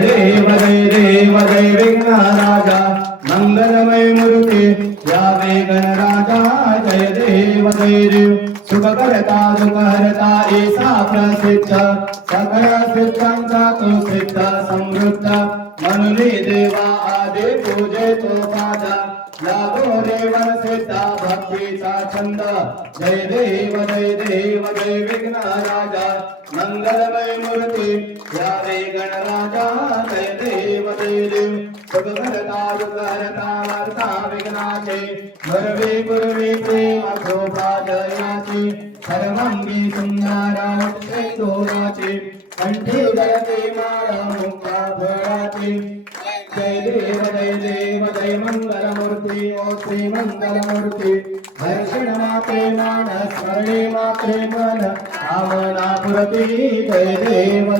देव जय विघ्नराजा मंगलमय मूर्ती या गणराजा जय देव सुख करता दुःख हरता ऐसा प्रसिद्ध सकळ सिद्धांचा तो सिद्ध समृद्ध म्हणून देवा आदे पूजे तो पादा लागो देवन सिद्धा भक्तीचा छंद जय देव जय विघ्नराजा मंगलमय मूर्ती या गणराजा जय देव सुख करता दुःख हरता वार्ता विघ्नाचे भरवे पूर्वे प्रेम शोभा जयाची सर्वांगी सुंदरा दोराची कंठी जयते माळा मुक्ता फळाची जय देव जय मंगलमूर्ती ओ श्री मंगलमूर्ती दर्शन मात्रे मान स्मरणे मात्रे मन कामना पुरती जय देव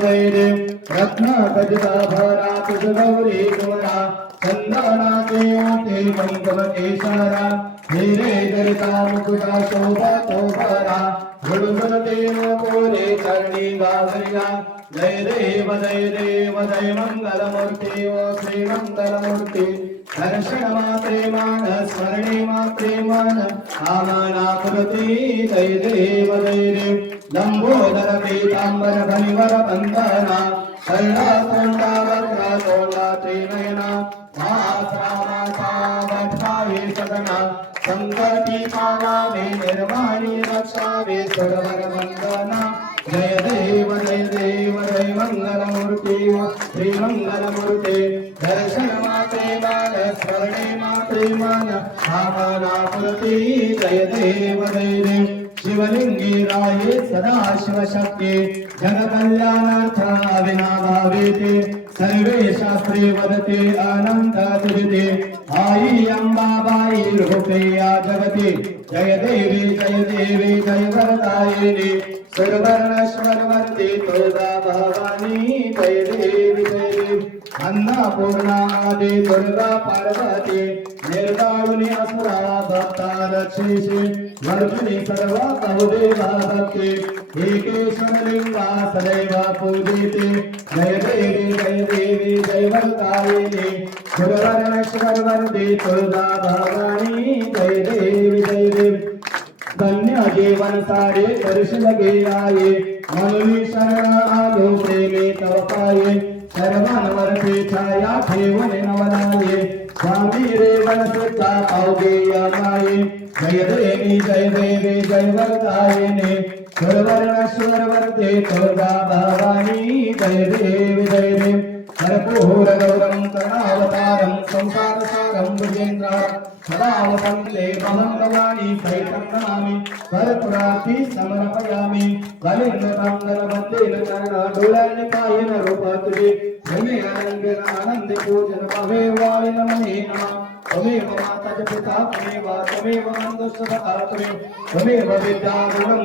रत्न खचिता भरा तुझ गौरी कुमरा चंदनाचे ओठे मंगल केशरा हिरे जरिता मुकुटा शोभा तो भरा गुणगुणते कोरे चरणी गावरिया जय देव जय मंगलमूर्ती ओ श्री मंगलमूर्ती दर्शन मात्रे मान स्मरणे मात्रे मन कामना पुरती जय देव लंबोदर पीतांबर फणिवर बंधना शरणा कोंडा वक्र तोला त्रिनयना महाश्रावासावठावे सदना संकटी पावावे निर्वाणी रक्षावे सर्वर वंदना जय देव जय मंगलमूर्ती श्री मंगलमूर्ती दर्शन मात्रे मान स्मरणे मात्रे मन कामना पुरती जय देव शिवलिंगी राये सदा शिवशक्ती जगकल्याणार्थ अविनाभावेते सर्वे शास्त्रे वदते अनंत तुझते आई अंबाबाई रूपे या जगते जय देवी जय वरदायिनी सुरवर्णेश्वर वंदे तुळजा भवानी जय देवी अन्नपूर्णा आदि दुर्गा पार्वती निर्दाळुनी असुरा भक्ता रक्षिषे वर्धिनी सर्व बहुदेवा भक्ती एकेश्वरलिंगा सदैव पूजिते जय देवी जय वरदायिनी सुरवर्णेश्वर वंदे तुळजा भवानी जय देवी धन्य जीवन सारे वर्ष लगे आये म्हणून शरण आलो प्रेमे तव पाये सर्वांवर छाया ठेवून नवलाये स्वामी रेवण सुद्धा अवघेय माये जय देवी जय वरदायिनी सुरवर्णेश्वर वरदे तुळजा भवानी जय देवी कर्पूर गौरं करुणावतारं संसारसारं भुजेन्द्रं सदा वन्दे भगवानी सहितं नमामि कर्पूरार्ति समर्पयामि कलिन्दमङ्गलवन्देन चरणडोलनिकायेन रूपतुजे आनंद पूजन भवे वाले नमने नमः त्वमेव माता च पिता त्वमेव बन्धुसखा त्वमेव विद्या गुणं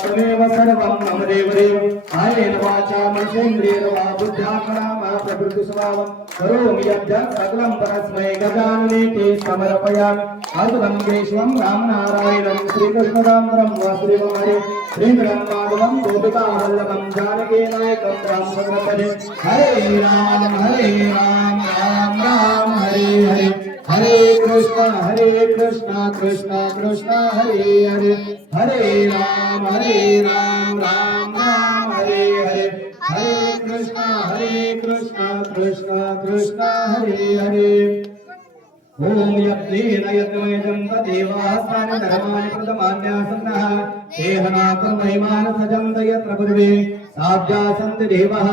त्वमेव सर्वं मम देवदेव कायेन वाचा मनसेन्द्रियेण वा बुद्ध्यात्मना प्रकृति स्वभावं करोमि यद्यत् सकलं परस्मै गजाननेति समर्पयामि अद्भुतं केशवं रामनारायणं श्रीकृष्णदामोदरं वासुदेवं हरे श्रीधरं माधवं गोपिकावल्लभं जानकीनायकं रामचन्द्रपदे हरे राम राम राम हरे हरे हरे कृष्ण कृष्ण कृष्ण हरे हरे हरे राम राम राम हरे हरे हरे कृष्ण कृष्ण कृष्ण हरे हरे ओम यज्ञेन यज्ञमयजं तदेवास्तानि धर्माणि प्रथमान्यासन्नः देहनाथं महिमान सजन्त यत्र पूर्वे साभ्यासन्ति देवः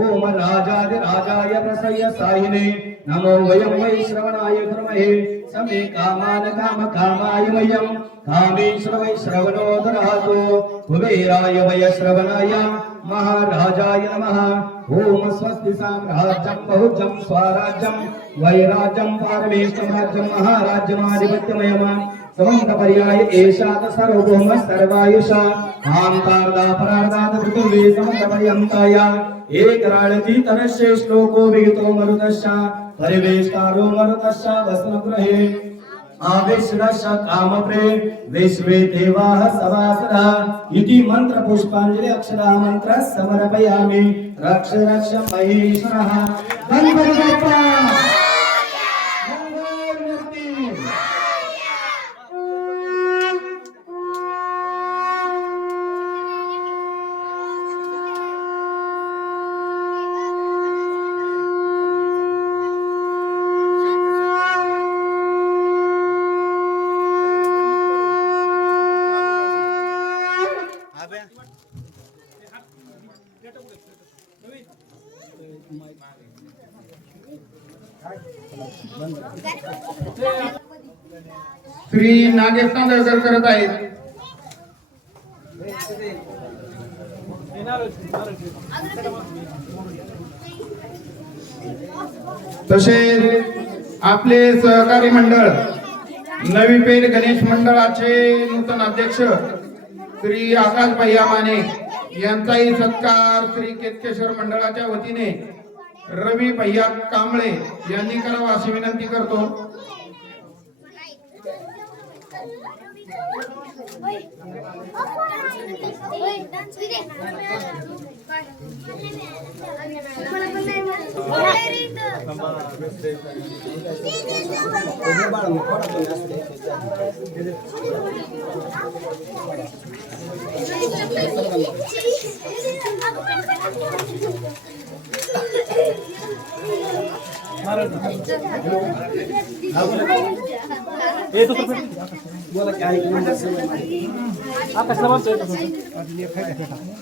ओम राजाधिराजाय प्रसय्य सायिने नमो वयं वै श्रवणाय धर्महे समे कामान कामकामाय मह्यं कामेश्वर वै श्रवणो ददातु कुबेराय वै श्रवणाय महाराजाय नमः ओम स्वस्ति साम्राज्यं बहुजं स्वराज्यं वैराज्यं पारमेष्ठं राज्यं महाराज्यमाधिपत्यमयम् समन्तपर्याय एषात सर्वभौम सर्वायुषा आन्तार्दा परार्दात पृथिवी समन्तपर्यन्ताया एकराळति तरस्य श्लोको विहितो मरुतस्य परिवेष्टारो मरुतस्य वसनगृहे आवेशरस कामप्रे विश्वे देवाः सभासदा इति मंत्र पुष्पांजलि अक्षरा मंत्र समर्पयामि रक्ष रक्ष महेश्वरः गणपति बाप्पा मंगलमूर्ती श्री नागेश तांदळकर करत आहेत. तसेच आपले सहकारी मंडळ नवी पेठ गणेश मंडळाचे नूतन अध्यक्ष श्री आकाश भैया माने यांचाही सत्कार श्री केतकेश्वर मंडळाच्या वतीने रवी भैया कांबळे यांनी करावा अशी विनंती करतो.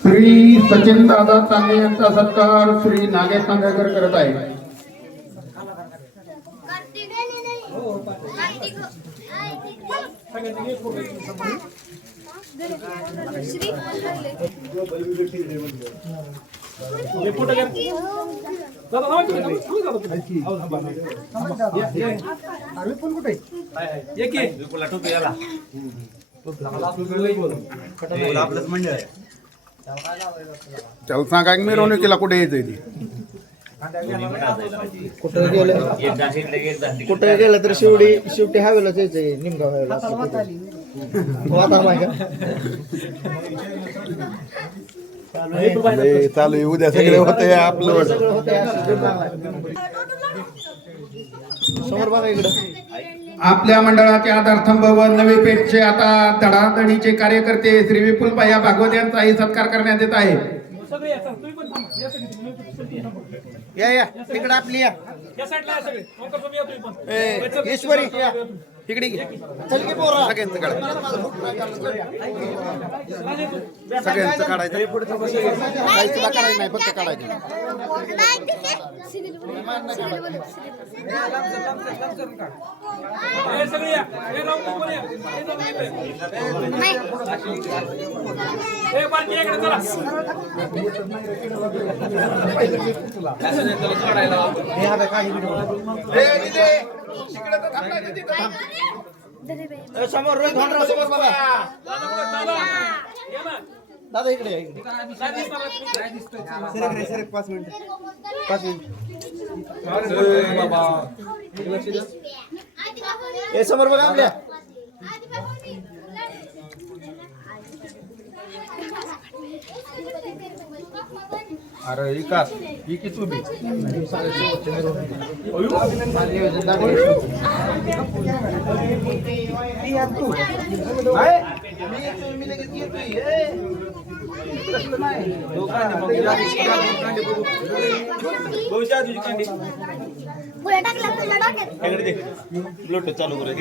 श्री सचिन दादा तांबे यांचा सत्कार श्री नागेश तांदळकर करत आहे. त्याला सांगा की मिरवणुकीला कुठे यायचंय ती कुठे गेलं तर शेवटी हवेलाच यायचंय निमगाव हवेला चालू आहे. उद्या सगळे होते आपलं समोर बघा इकडं. आपल्या मंडळाचे आधारस्तंभ व नवी पेठचे आता धडाधडीचे कार्यकर्ते श्री विपुल भैया भागवत यांचाही सत्कार करण्यात येत आहे. या इकडं आपली या ईश्वरी या इकडे घे. चल की पोरा सगळ्यांचं काढायचं काहीच काढायचं नाही फक्त काढायचं. समोर रोहित होंडरा समोर बघा दादा इकडे सर 5 मिनिट हे समोर बघा आपल्या अरे विकास ही की तू बी चालू कर